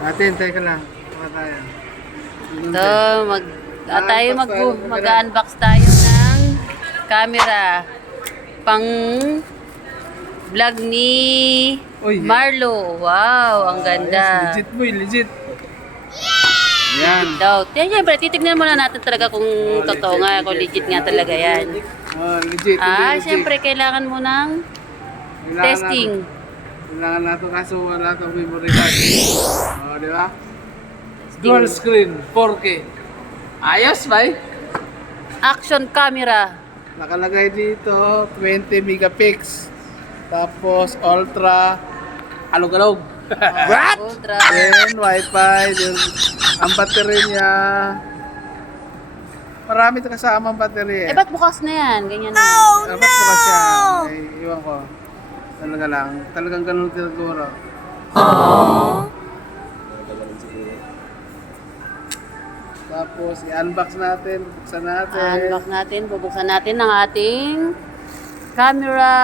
Atin, teka lang. Tama tayo. So, mag-unbox tayo ng camera pang vlog ni Uy. Marlo. Wow, ang ganda. Legit boy, legit. Yan. Daw. Siyempre, titignan muna natin talaga kung totoo nga, kung legit nga talaga yan. Legit. Legit. Siyempre, kailangan mo ng testing. Kailangan natin kaso wala itong memory card. Di ba? Dual screen, 4K. Ayos ba eh? Action camera. Nakalagay dito, 20 megapixels. Tapos, ultra, alog-alog. What? Ultra. Then, wifi. Then, ang battery niya, marami ito kasama ang battery eh. Ba't bukas na yan? Ganyan na. Dapat po kasi ay, iwan ko. Talaga lang. Talagang ganun siguro. Tapos, i-unbox natin. Buksan natin. Unbox natin, bubuksan natin ang ating camera.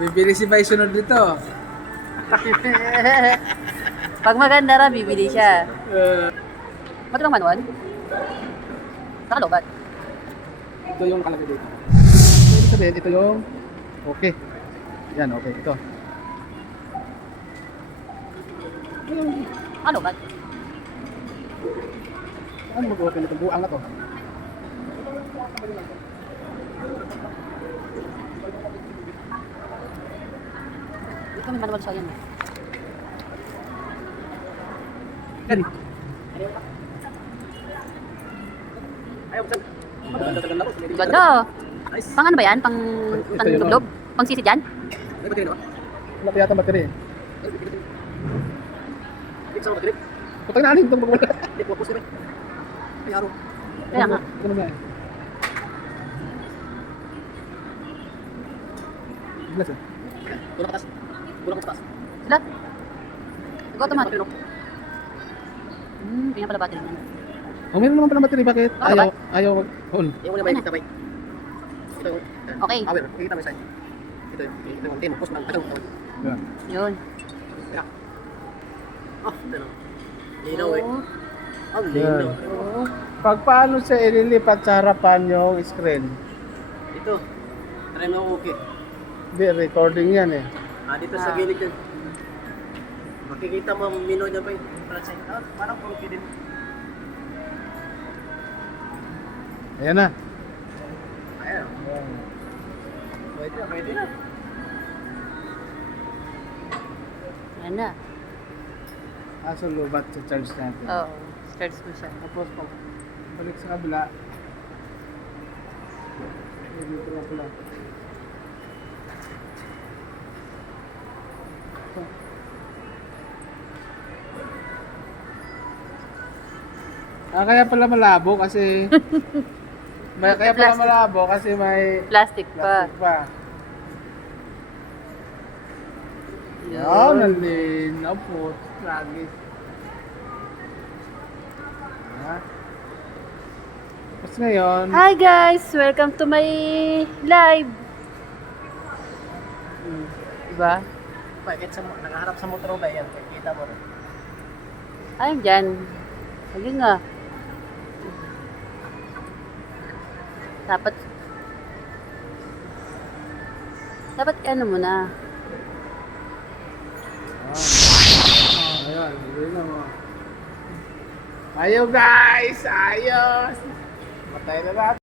Bibili si Bay sunod dito. Pag maganda ra, bibili siya. Ba't lang manual? Nakalobat. Ito yung nakalagay dito. Ibig sabihin, ito yung okay. Yan, okay. Ito. Nakalobat. Ano mag-open itong buang na to? Ito may manual siya yan. Yan. Ganda. Pang ano ba yan? Pang loob? Pang sisi dyan? Wala pa yata battery eh. Putang na alin itong magwala. Kaya nga. Ano ba eh? Bilas eh. Sila? Nag-automatic. Kanya pala battery niyan. Oh, meron naman pala battery. Bakit? Ayaw mag-on. Yung muna ba kita ba? Ito yung Okay. power. Kita mo yung sign. Ito yung demo. Post mo lang. Ito. Yan. Yun. Ito. Linaw eh. Oo. Ang linaw. Oo. Pag paano siya ililipat sa harapan yung screen? Ito. Try mo okay. Hindi, recording yan eh. Dito sa gilid yan. Makikita mo ang mino niya pa yun. Parang okay din. Ayan na. Ayan. Pwede na. Yan na. Aso lubat sa charge natin. Oo. Charge mo siya. Tapos pag balik sa kabila. Dito na pala. Kaya pala malabo kasi kaya pala malabo kasi may Plastic pa. plastic pa. Yun. Nalinaw po. Lagi. Tapos ngayon, Hi guys! Welcome to my live. Diba? Bakit nakaharap sa motor ba yan? Kita mo rin. Ayun dyan. Sige nga. Dapat ano mo na. ayan, linaw mo. Ayaw guys! Ayos! Matay na natin.